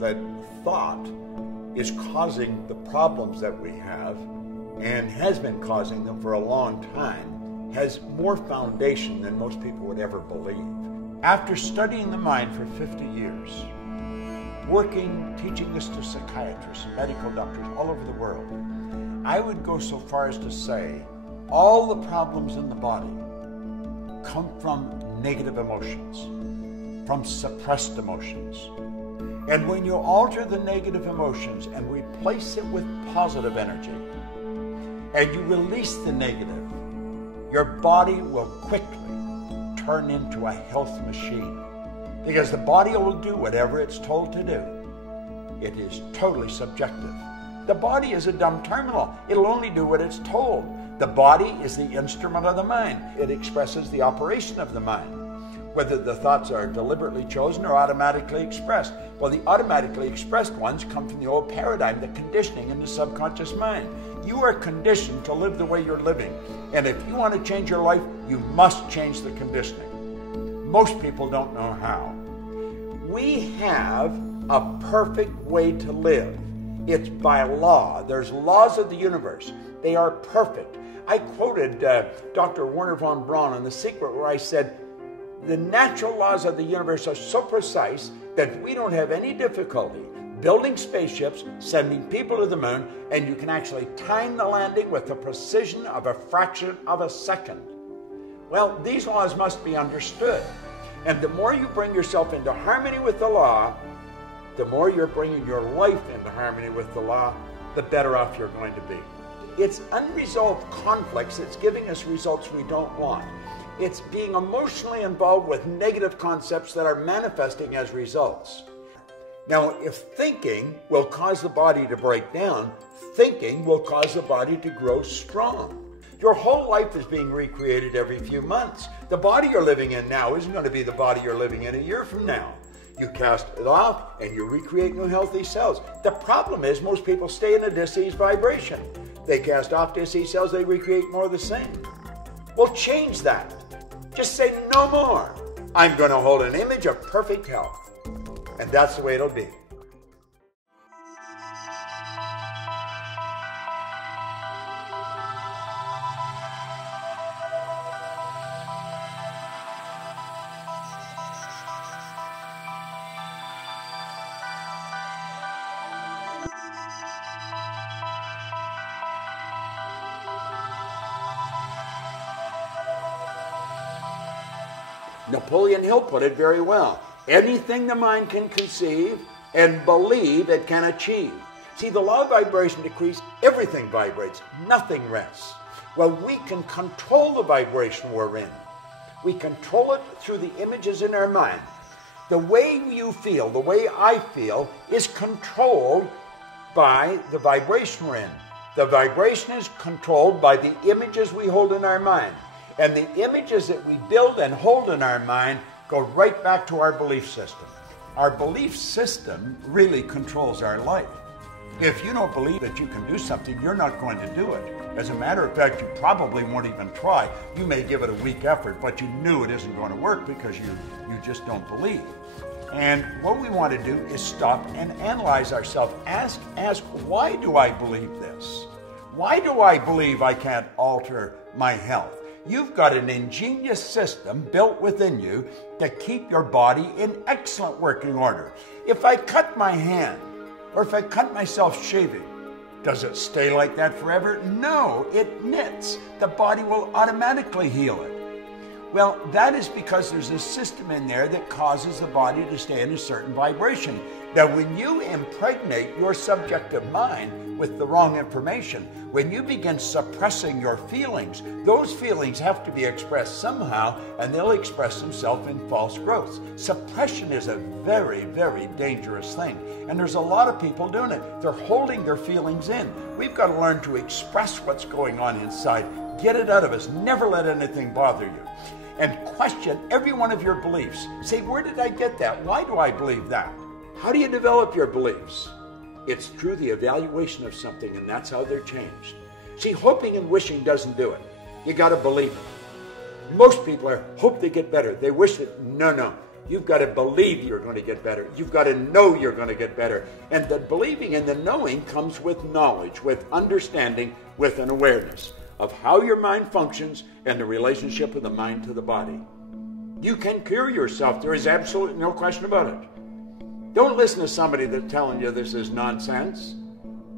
that thought is causing the problems that we have and has been causing them for a long time has more foundation than most people would ever believe. After studying the mind for 50 years, working, teaching this to psychiatrists and medical doctors all over the world, I would go so far as to say all the problems in the body come from negative emotions, from suppressed emotions. And when you alter the negative emotions and replace it with positive energy, and you release the negative, your body will quickly turn into a health machine. Because the body will do whatever it's told to do. It is totally subjective. The body is a dumb terminal. It'll only do what it's told. The body is the instrument of the mind. It expresses the operation of the mind, whether the thoughts are deliberately chosen or automatically expressed. Well, the automatically expressed ones come from the old paradigm, the conditioning in the subconscious mind. You are conditioned to live the way you're living. And if you want to change your life, you must change the conditioning. Most people don't know how. We have a perfect way to live. It's by law. There's laws of the universe. They are perfect. I quoted Dr. Werner von Braun on The Secret, where I said, the natural laws of the universe are so precise that we don't have any difficulty building spaceships, sending people to the moon, and you can actually time the landing with the precision of a fraction of a second. Well, these laws must be understood. And the more you bring yourself into harmony with the law, the more you're bringing your life into harmony with the law, the better off you're going to be. It's unresolved conflicts that's giving us results we don't want. It's being emotionally involved with negative concepts that are manifesting as results. Now, if thinking will cause the body to break down, thinking will cause the body to grow strong. Your whole life is being recreated every few months. The body you're living in now isn't going to be the body you're living in a year from now. You cast it off and you recreate new healthy cells. The problem is most people stay in a diseased vibration. They cast off diseased cells, they recreate more of the same. Well, change that. Just say no more. I'm going to hold an image of perfect health. And that's the way it'll be. Napoleon Hill put it very well. Anything the mind can conceive and believe it can achieve. See, the law of vibration decrees, everything vibrates, nothing rests. Well, we can control the vibration we're in. We control it through the images in our mind. The way you feel, the way I feel, is controlled by the vibration we're in. The vibration is controlled by the images we hold in our mind. And the images that we build and hold in our mind go right back to our belief system. Our belief system really controls our life. If you don't believe that you can do something, you're not going to do it. As a matter of fact, you probably won't even try. You may give it a weak effort, but you knew it isn't going to work because you just don't believe. And what we want to do is stop and analyze ourselves. Ask, why do I believe this? Why do I believe I can't alter my health? You've got an ingenious system built within you to keep your body in excellent working order. If I cut my hand, or if I cut myself shaving, does it stay like that forever? No, it knits. The body will automatically heal it. Well, that is because there's a system in there that causes the body to stay in a certain vibration. Now, when you impregnate your subjective mind with the wrong information, when you begin suppressing your feelings, those feelings have to be expressed somehow, and they'll express themselves in false growths. Suppression is a very, very dangerous thing, and there's a lot of people doing it. They're holding their feelings in. We've got to learn to express what's going on inside. Get it out of us. Never let anything bother you. And question every one of your beliefs. Say, where did I get that? Why do I believe that? How do you develop your beliefs? It's through the evaluation of something, and that's how they're changed. See, hoping and wishing doesn't do it. You got to believe it. Most people hope they get better. They wish it. No. You've got to believe you're going to get better. You've got to know you're going to get better. And the believing and the knowing comes with knowledge, with understanding, with an awareness of how your mind functions and the relationship of the mind to the body. You can cure yourself. There is absolutely no question about it. Don't listen to somebody that's telling you this is nonsense.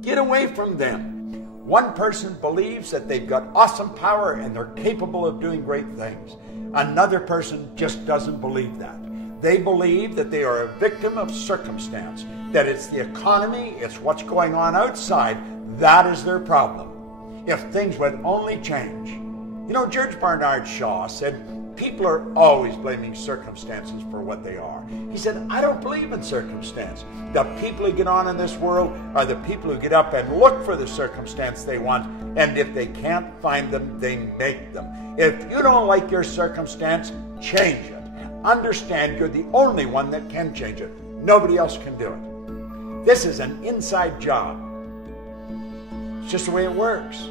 Get away from them. One person believes that they've got awesome power and they're capable of doing great things. Another person just doesn't believe that. They believe that they are a victim of circumstance, that it's the economy, it's what's going on outside, that is their problem. If things would only change. You know, George Bernard Shaw said, people are always blaming circumstances for what they are. He said, I don't believe in circumstance. The people who get on in this world are the people who get up and look for the circumstance they want, and if they can't find them, they make them. If you don't like your circumstance, change it. Understand you're the only one that can change it. Nobody else can do it. This is an inside job. It's just the way it works.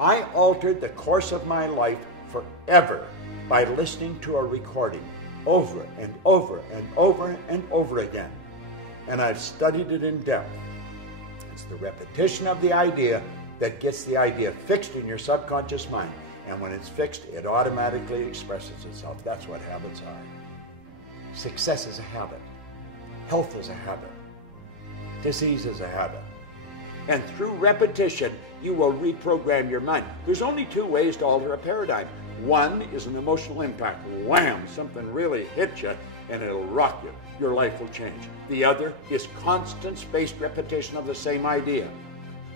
I altered the course of my life forever by listening to a recording over and over and over and over again. And I've studied it in depth. It's the repetition of the idea that gets the idea fixed in your subconscious mind. And when it's fixed, it automatically expresses itself. That's what habits are. Success is a habit. Health is a habit. Disease is a habit. And through repetition, you will reprogram your mind. There's only two ways to alter a paradigm. One is an emotional impact. Wham! Something really hits you and it'll rock you. Your life will change. The other is constant spaced repetition of the same idea.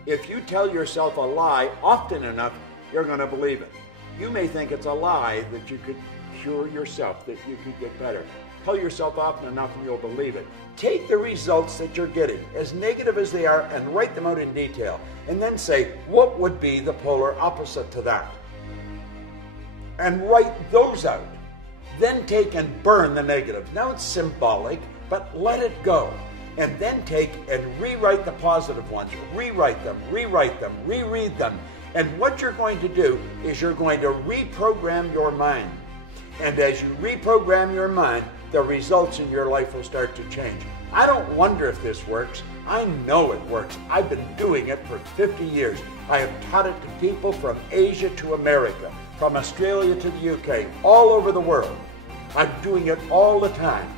If you tell yourself a lie often enough, you're going to believe it. You may think it's a lie that you could cure yourself, that you could get better. Tell yourself often enough and you'll believe it. Take the results that you're getting, as negative as they are, and write them out in detail. And then say, what would be the polar opposite to that? And write those out. Then take and burn the negatives. Now it's symbolic, but let it go. And then take and rewrite the positive ones. Rewrite them, reread them. And what you're going to do is you're going to reprogram your mind. And as you reprogram your mind, the results in your life will start to change. I don't wonder if this works. I know it works. I've been doing it for 50 years. I have taught it to people from Asia to America, from Australia to the UK, all over the world. I'm doing it all the time.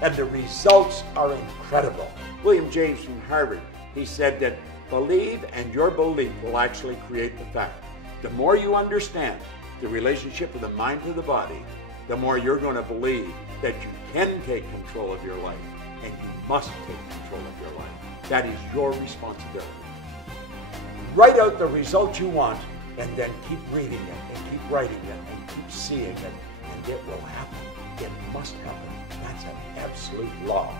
And the results are incredible. William James from Harvard, he said that believe and your belief will actually create the fact. The more you understand the relationship of the mind to the body, the more you're going to believe that you can take control of your life, and you must take control of your life. That is your responsibility. Write out the results you want, and then keep reading it, and keep writing it, and keep seeing it, and it will happen. It must happen. That's an absolute law.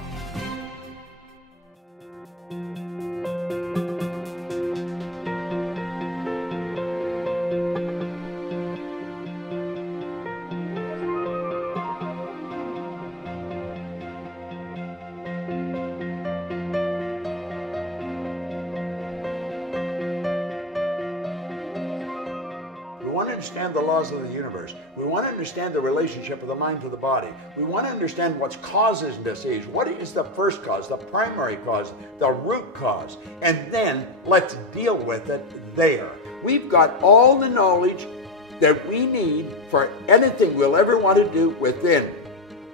We want to understand the laws of the universe. We want to understand the relationship of the mind to the body. We want to understand what causes disease. What is the first cause, the primary cause, the root cause? And then let's deal with it there. We've got all the knowledge that we need for anything we'll ever want to do within.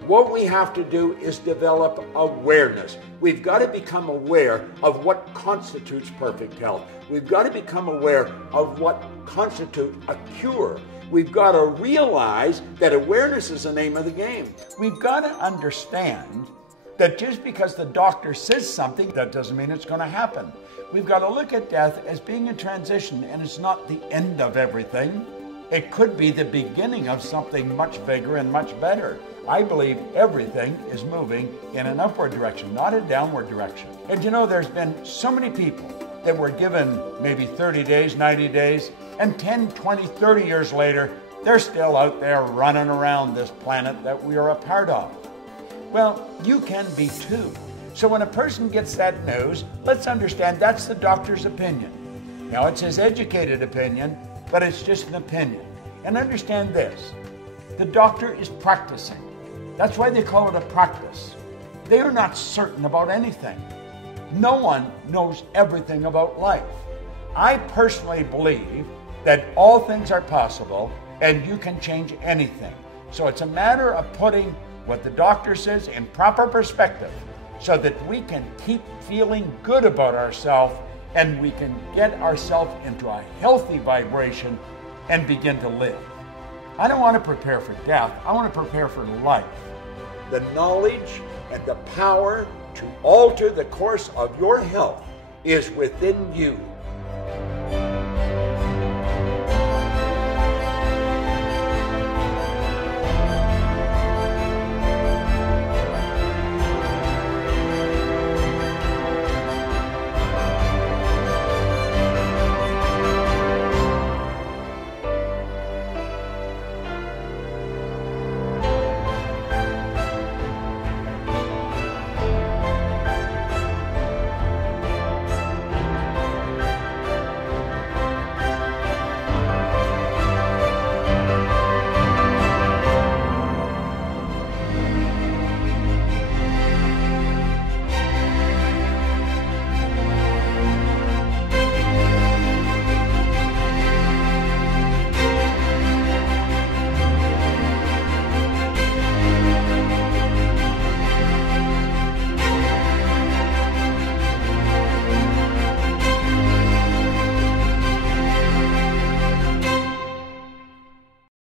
What we have to do is develop awareness. We've got to become aware of what constitutes perfect health. We've got to become aware of what constitutes a cure. We've got to realize that awareness is the name of the game. We've got to understand that just because the doctor says something, that doesn't mean it's going to happen. We've got to look at death as being a transition, and it's not the end of everything. It could be the beginning of something much bigger and much better. I believe everything is moving in an upward direction, not a downward direction. And you know, there's been so many people that were given maybe 30 days, 90 days, and 10, 20, 30 years later, they're still out there running around this planet that we are a part of. Well, you can be too. So when a person gets that news, let's understand that's the doctor's opinion. Now, it's his educated opinion, but it's just an opinion. And understand this, the doctor is practicing. That's why they call it a practice. They are not certain about anything. No one knows everything about life. I personally believe that all things are possible and you can change anything. So it's a matter of putting what the doctor says in proper perspective so that we can keep feeling good about ourselves and we can get ourselves into a healthy vibration and begin to live. I don't want to prepare for death. I want to prepare for life. The knowledge and the power to alter the course of your health is within you.